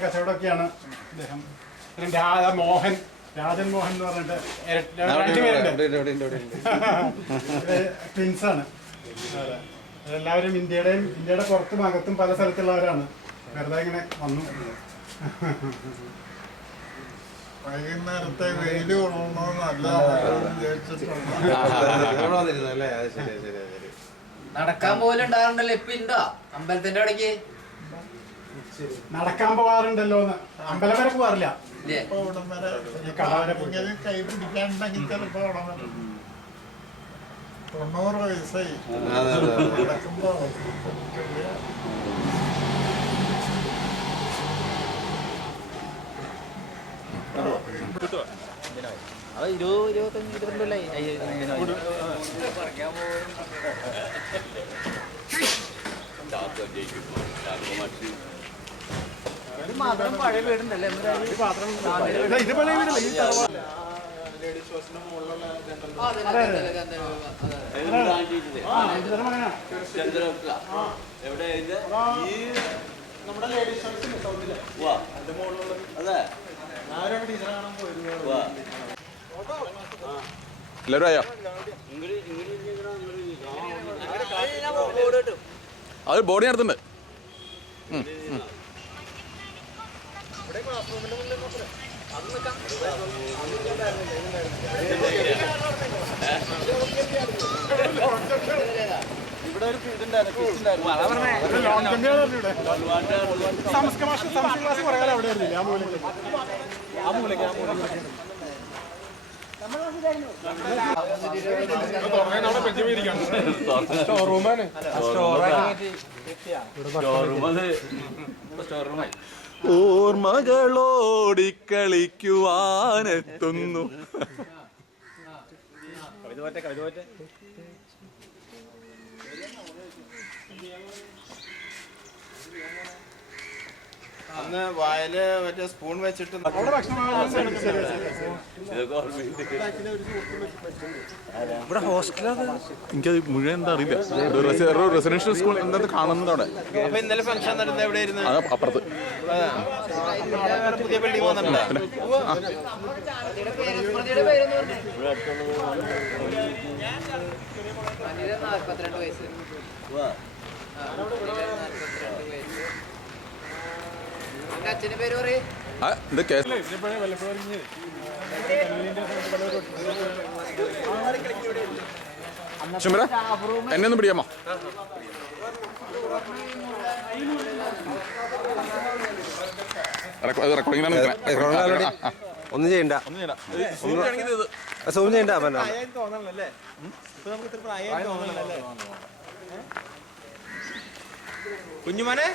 കച്ചവടമൊക്കെയാണ് അദ്ദേഹം. രാജൻ മോഹൻ എന്ന് പറഞ്ഞിട്ട് ട്വിൻസാണ്. എല്ലാവരും ഇന്ത്യയുടെ പുറത്തും അകത്തും പല സ്ഥലത്തുള്ളവരാണ്. വെറുതെ ഇങ്ങനെ വന്നു. വൈകുന്നേരത്തെ വെയില് കൊള്ളണോ നല്ല നടക്കാൻ പോലും ഉണ്ടാറുണ്ടല്ലോ. ഇപ്പൊ ഉണ്ടോ അമ്പലത്തിന്റെ അവിടേക്ക്? നടക്കാൻ പോവാറുണ്ടല്ലോ. അമ്പലം വരെ പോവാറില്ല. കൈ പിടിക്കാനുണ്ടെങ്കിൽ ചിലപ്പോ 90 വയസ്സായി നടക്കുമ്പോ അത് 20-25-22 ഇത് മാത്രം പഴയ വീടുണ്ടല്ലേ? ഇത് പഴയ വീടല്ലേ? ഈ നമ്മുടെ ലേഡീസ് സൗത്തില് അതിന്റെ മുകളിലുള്ള അതെ ഞാനൊരു ടീച്ചറെ കാണാൻ പോയിരുന്നു. എല്ലാവരും ആയോ? അത് ബോഡി നടത്തുന്നുണ്ട്. ഇവിടെ ഒരു സംസ്കൃത ക്ലാസ് പറയാൻ അവിടെ ആയിരുന്നില്ല. ആ മൂലയ്ക്ക് ഓർമ്മകളോടിക്കളിക്കുവാനെത്തുന്നു. അന്ന് വായില് മറ്റേ സ്പൂൺ വെച്ചിട്ട് ഇവിടെ ഹോസ്റ്റലാണ്. എനിക്കത് മുഴുവൻ എന്താ അറിയില്ല. റെസിഡൻഷ്യൽ സ്കൂൾ എന്താ കാണുന്നത് അവിടെ. അപ്പൊ ഇന്നലെ ഫംഗ്ഷൻ നടന്നത് എവിടെയായിരുന്നു? അപ്പുറത്ത് പുതിയ ബിൽഡിംഗ് പോകുന്നുണ്ടോ? അച്ഛന്റെ പേര് പറയും. എന്നെ ഒന്ന് പിടിയാമോ? ഒന്നും ചെയ്യണ്ട, സൂം ചെയ്യണ്ട. കുഞ്ഞുമോനെ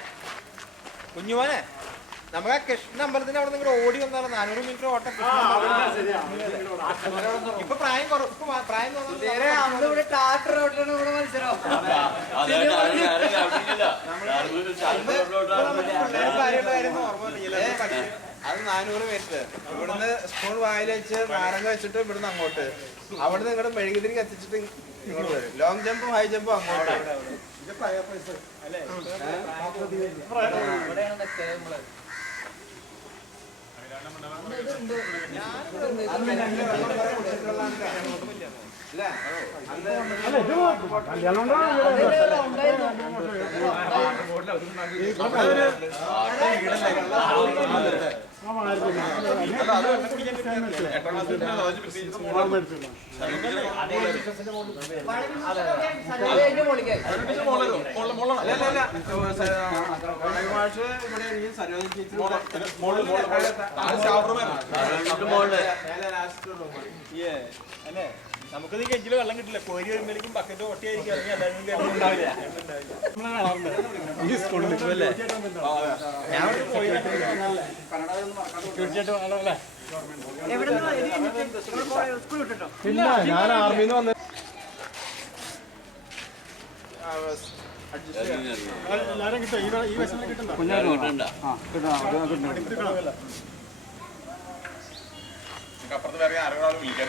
നമുക്ക് ആ കൃഷ്ണ അമ്പലത്തിന്റെ അവിടെ നിങ്ങൾ ഓടി വന്നാലും 400 മീറ്റർ ഓട്ടം. ഇപ്പൊ പ്രായം പ്രായം അത് 400 മീറ്റർ ഇവിടുന്ന് സ്പൂൺ വായിൽ വെച്ച് നാരങ്ങ വെച്ചിട്ട് ഇവിടുന്ന് അങ്ങോട്ട്, അവിടുന്ന് നിങ്ങളുടെ മെഴുകുതിരി കത്തിച്ചിട്ട് ഇങ്ങോട്ട് വരും. ലോങ് ജമ്പും ഹൈ ജമ്പും അങ്ങോട്ട്. നമുക്ക് നീ കെഞ്ചില് വെള്ളം കിട്ടില്ല. കോരി വരുമ്പോഴേക്കും ബക്കറ്റ് ഒട്ടിയായിരിക്കും ഇറങ്ങി എല്ലാവരും പിന്നെ ഞാൻ ആർമിന്ന് വന്ന എല്ലാരും കിട്ടും. ഈ വശം കിട്ടണ്ട. അപ്പുറത്ത് വേറെ ആരോടും വിളിക്കാൻ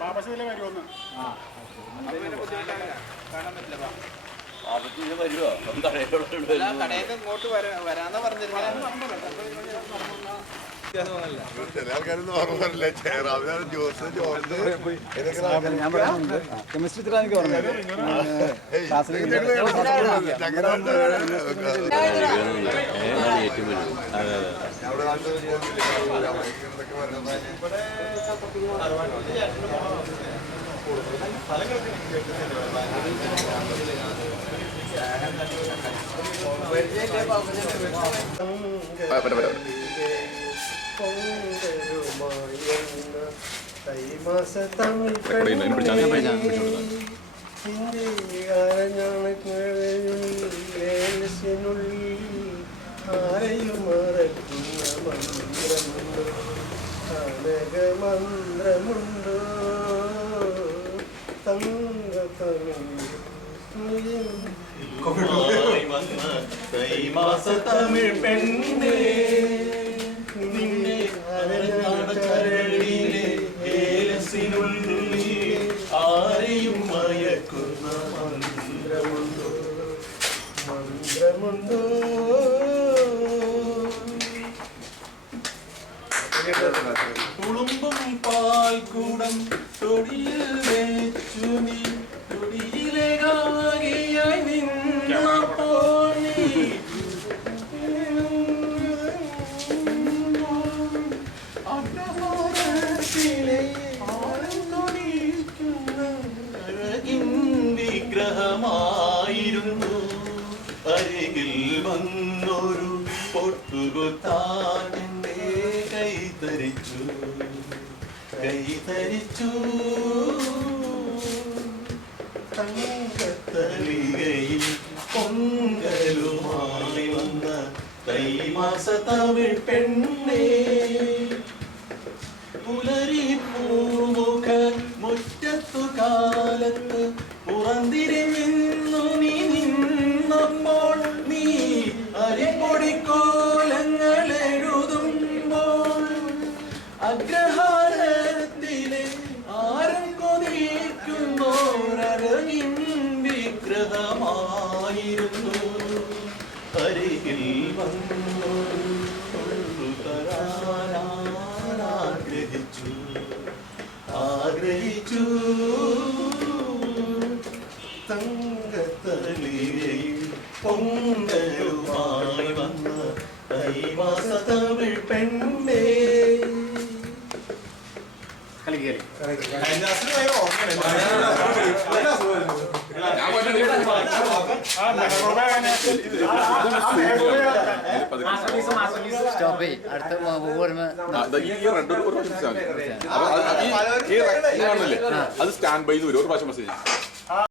പാപശീല വരുമെന്ന് കാണാൻ പറ്റില്ല. കടയിൽ ഇങ്ങോട്ട് വരാന്നാ പറഞ്ഞിരുന്നത്. ചില ആൾക്കാരൊന്നും ഓർമ്മയില്ല ചേരാവിനാണ് ജോസ് ജോർജ് കെമിസ്ട്രി എനിക്ക് പറഞ്ഞത് മന്ത്രമുണ്ടോ തമിഴ് പെണ്ണേ നിന്നെ കരളിലെ ഏലസിനുള്ളിൽ ആരെയും മയക്കുന്ന മന്ത്രമുണ്ടോ മന്ത്രമുണ്ടോ തുളുമ്പും പാൽക്കൂടം തൊടിയിൽ വെച്ചു നീ തൊടിയിലെ കാകിയായി നിന്നപ്പോൾ നീ അഗ്രഹാരത്തിലെ ആഴം തൊടിക്കുന്ന അഴകിൻ വിഗ്രഹമായിരുന്നു അരികിൽ വന്നൊരു പൊട്ടുകുത്താൻ കൈതരിച്ചു തങ്കത്തളികയിൽ പൊങ്കലുമായി വന്ന തൈമാസ തമിഴ് പെണ്ണേ പുലരി പൂമുഖ മുറ്റത്തു കാലത്ത് പുറന്തിരിഞ്ഞു നീ നിന്നപ്പോൾ നീ അരിപ്പൊടിക്കോലങ്ങൾ എഴുതുമ്പോൾ അഗ്രഹാരത്തിലെ ആരും കൊതിക്കുന്നോരഴകിൻ വിഗ്രഹമായിരുന്നു അരികിൽ വന്നു ആഗ്രഹിച്ചു തങ്കത്തളികയിൽ പൊങ്കലുമായി വന്ന തൈമാസ തമിഴ് പെണ്ണേ സ്റ്റോപ്പ് ചെയ്യും. അടുത്ത അത് സ്റ്റാൻഡ് ബൈ വരും ഒരു പ്രാവശ്യം മെസ്സേജ്